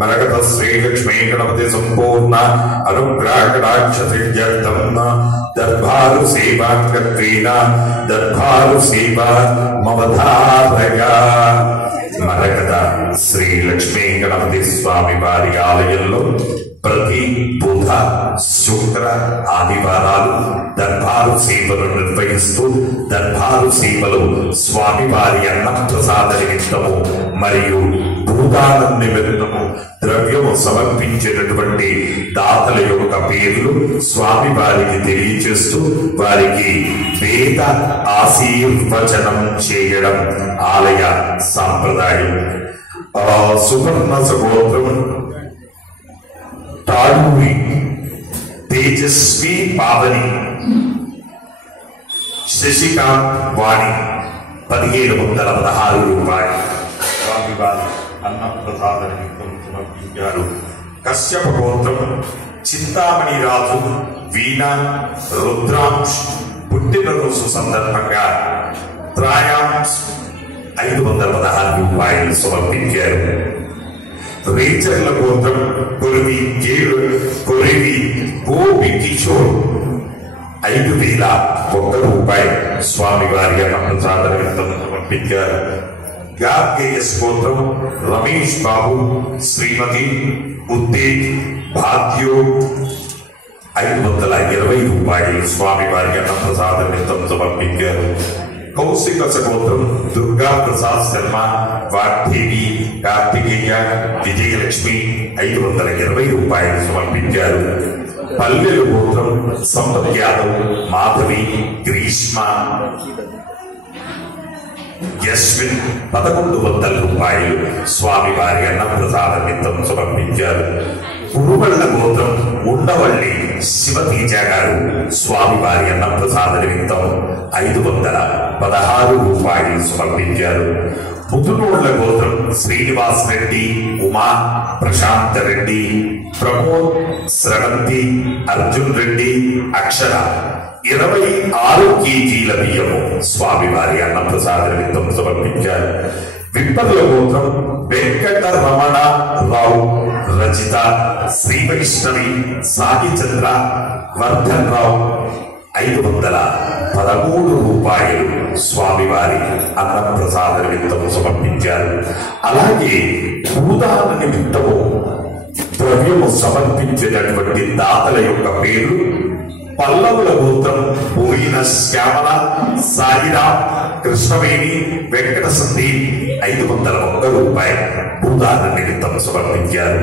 మరకత శ్రీలక్ష్మీ గణపతి సంపూర్ణ అనుగ్రహకటాక్షసిద్ధ్యర్థం దర్భారు సేవాకత్వేన దర్భారు సేవా మమధారయ. మరకత శ్రీలక్ష్మీ గణపతి స్వామి వారి ఆలయంలో ప్రతి బుధ శుక్ర ఆదివారాలు దర్బారు సేవలు నిర్వహిస్తూ దర్బారు సేవలు స్వామివారి అన్నప్రసాద నిమిత్తము మరియు భూదానం నిమిత్తము ద్రవ్యము సమర్పించేటటువంటి దాతల యొక్క పేర్లు స్వామివారికి తెలియజేస్తూ వారికి వేద ఆశీర్వచనం చేయడం ఆలయ సాంప్రదాయం. సువర్ణ సగోత్రం తాడూరి తేజస్వి పావని శశికాంత్ వాణి 1716 రూపాయలు స్వామివారి అన్నప్రసాద నిమిత్తం సమర్పించారు. కశ్యప గోత్రం చింతామణి రాజు వీణ రుద్రాంశ్ పుట్టినరోజు సందర్భంగా త్రాయాంశ్ 516 రూపాయలు సమర్పించారు. రేచర్ల గోత్రం కొరివి గోపి కిషోర్ 5001 రూపాయలు స్వామివారి అన్నప్రసాద నిమిత్తం సమర్పించారు. గార్గేయస్ గోత్రం రమేష్ బాబు శ్రీమతి ఉత్తేజ్ భాగ్యో 520 రూపాయలు స్వామివారి అన్నప్రసాద నిమిత్తం సమర్పించారు. కౌశిక సగోత్రం దుర్గా ప్రసాద్ శర్మ వాగ్దేవి కార్తికేయ విజయలక్ష్మి 520 రూపాయలు సమర్పించారు. పల్లెలు గోత్రం సంపత్ యాదవ్ మాధవి గ్రీష్మ యశ్విన్ 1100 రూపాయలు స్వామివారి అన్నప్రసాద నిమిత్తం సమర్పించారు. కురువళ్ళ గోత్రం ఉండవల్లి శివతీజ గారు స్వామివారి అన్నప్రసాద నిమిత్తం 516 రూపాయలు సమర్పించారు. ముతునోళ్ల గోత్రం శ్రీనివాస్ రెడ్డి ఉమా ప్రశాంత్ రెడ్డి ప్రమోద్ స్రవంతి అర్జున్ రెడ్డి అక్షర 26 కేజీల బియ్యము స్వామివారి అన్నప్రసాద నిమిత్తం సమర్పించారు. విప్పర్ల గోత్రం వెంకట రమణ రావు రచిత శ్రీ వైష్ణవి సాయి చంద్ర వర్ధన్ రావు 513 రూపాయలు స్వామివారి అన్నప్రసాద నిమిత్తం సమర్పించారు. అలాగే భూదాన నిమిత్తము ద్రవ్యము సమర్పించేటటువంటి దాతల యొక్క పేరు పల్లవుల గోత్రం పోయిన శ్యామల సాయిరామ్ కృష్ణవేణి వెంకట సందీప్ 501 రూపాయలు భూదాన నిమిత్తం సమర్పించారు.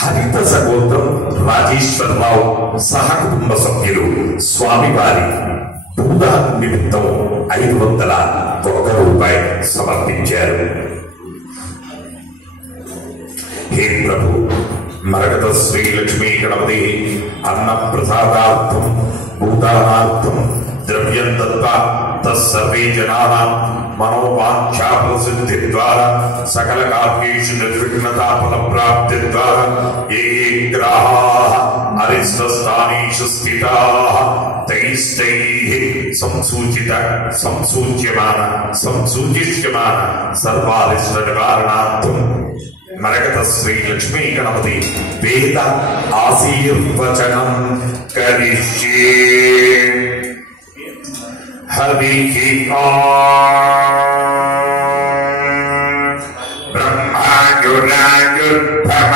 హరిత సగోత్రం రాజేశ్వరరావు సహకుటుంబ సభ్యులు స్వామివారి భూదాన నిమిత్తం 501 రూపాయలు సమర్పించారు. హే ప్రభు మరకత శ్రీలక్ష్మీ గణపతి అన్నప్రసాదార్థం భూదానార్థం ద్రవ్యం దత్తా తస్సర్వే జనానాం మనోవాంఛా ప్రసిద్ధి ద్వారా సకల కార్యేషు నిర్విఘ్నతా ఫల ప్రాప్తి ద్వారా ఏ గ్రహాః అరిష్టస్థానేషు స్థితాః తైస్తైః సంసూచ్యమాన సర్వారిష్ట నివారణార్థం మరకత శ్రీలక్ష్మీ గణపతి వేద ఆశీర్వచనం కరిష్యే. హరికి బ్రహ్మాయురాయుర్భవ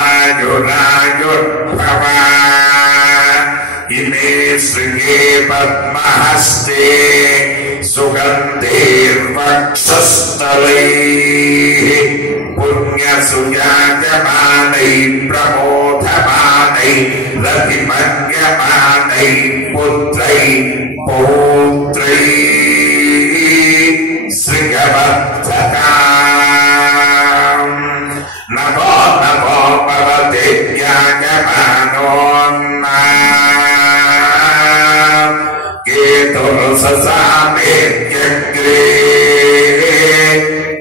ఆయురాయుర్భవ ఇమే శృంగే పద్మహస్తే సుగంధేర్వక్షస్థలైః పుణ్యసుజాయమానైః ప్రమోదమానైః రతిమన్యమానైః పుత్రైః పౌత్రైః శ్రీగవర్ధకాం నమో నమో భవతే జ్ఞాయమానోన్నాం కేతుర్ససామేత్యగ్రే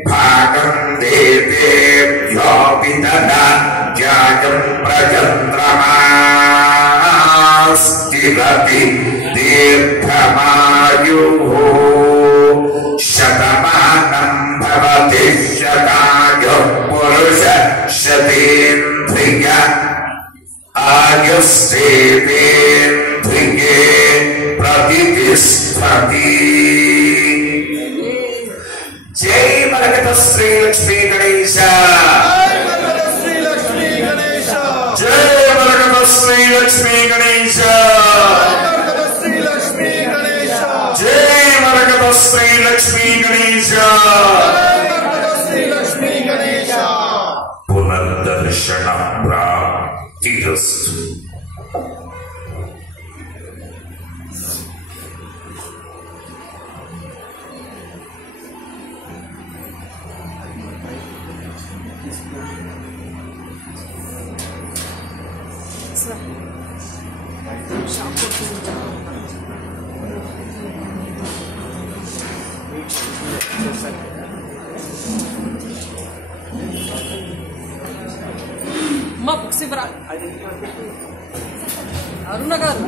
భాగం దేవేభ్యో విదదాజ్యాయం ప్రచంద్రమాస్తిరతి దీర్ఘమాయుః శతమానం భవతి శతాయుః పురుష यतेन्द्रिय आयुस्सेवेन्द्रिये प्रतिष्ठति। जय मरकत श्री लक्ष्मी गणेश, जय मरकत श्री लक्ष्मी गणेश, जय मरकत Shri Lakshmi Ganesh. पुनर्दर्शन प्राप्तिरस्तु। Mak Sibra Aruna garu